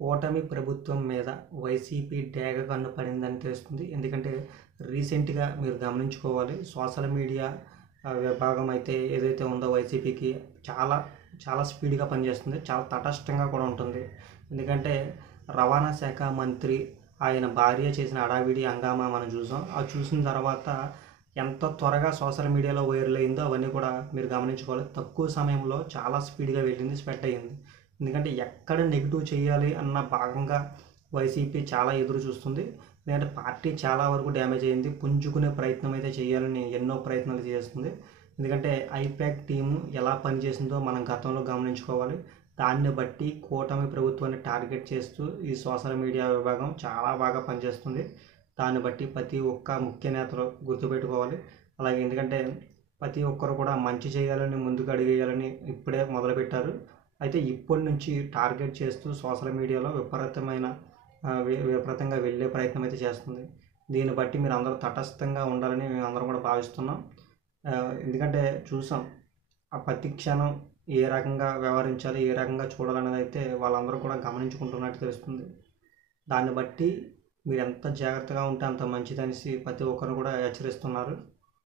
కూటమి ప్రభుత్వం మీద వైసీపీ డేగ కన్ను పడిందని తెలుస్తుంది. ఎందుకంటే రీసెంట్‌గా మీరు గమనించుకోవాలి. సోషల్ మీడియా విభాగం అయితే ఏదైతే ఉందో వైసీపీకి చాలా చాలా స్పీడ్‌గా పనిచేస్తుంది. చాలా తటస్థంగా కూడా ఉంటుంది. ఎందుకంటే రవాణా శాఖ మంత్రి ఆయన భార్య చేసిన హడావిడి హంగామా మనం చూసాం. అది చూసిన తర్వాత ఎంత త్వరగా సోషల్ మీడియాలో వైరల్ అయిందో అవన్నీ కూడా మీరు గమనించుకోవాలి. తక్కువ సమయంలో చాలా స్పీడ్‌గా వెళ్ళింది, స్ప్రెడ్ అయ్యింది. ఎందుకంటే ఎక్కడ నెగిటివ్ చేయాలి అన్న భాగంగా వైసీపీ చాలా ఎదురు చూస్తుంది. ఎందుకంటే పార్టీ చాలా వరకు డ్యామేజ్ అయింది. పుంజుకునే ప్రయత్నం అయితే చేయాలని ఎన్నో ప్రయత్నాలు చేస్తుంది. ఎందుకంటే ఐపాక్ టీము ఎలా పనిచేసిందో మనం గతంలో గమనించుకోవాలి. దాన్ని బట్టి కూటమి ప్రభుత్వాన్ని టార్గెట్ చేస్తూ ఈ సోషల్ మీడియా విభాగం చాలా బాగా పనిచేస్తుంది. దాన్ని బట్టి ప్రతి ఒక్క ముఖ్య నేతలు గుర్తుపెట్టుకోవాలి. అలాగే ఎందుకంటే ప్రతి ఒక్కరు కూడా మంచి చేయాలని ముందుకు అడిగేయాలని ఇప్పుడే మొదలుపెట్టారు. అయితే ఇప్పటి నుంచి టార్గెట్ చేస్తూ సోషల్ మీడియాలో విపరీతంగా వెళ్ళే ప్రయత్నం అయితే చేస్తుంది. దీన్ని బట్టి మీరు అందరూ తటస్థంగా ఉండాలని మేము అందరం కూడా భావిస్తున్నాం. ఎందుకంటే చూసాం ఆ ప్రతి క్షణం ఏ రకంగా వ్యవహరించాలి, ఏ రకంగా చూడాలనేది అయితే వాళ్ళందరూ కూడా గమనించుకుంటున్నట్టు తెలుస్తుంది. దాన్ని బట్టి మీరు ఎంత జాగ్రత్తగా ఉంటే అంత మంచిదనేసి ప్రతి ఒక్కరు కూడా హెచ్చరిస్తున్నారు.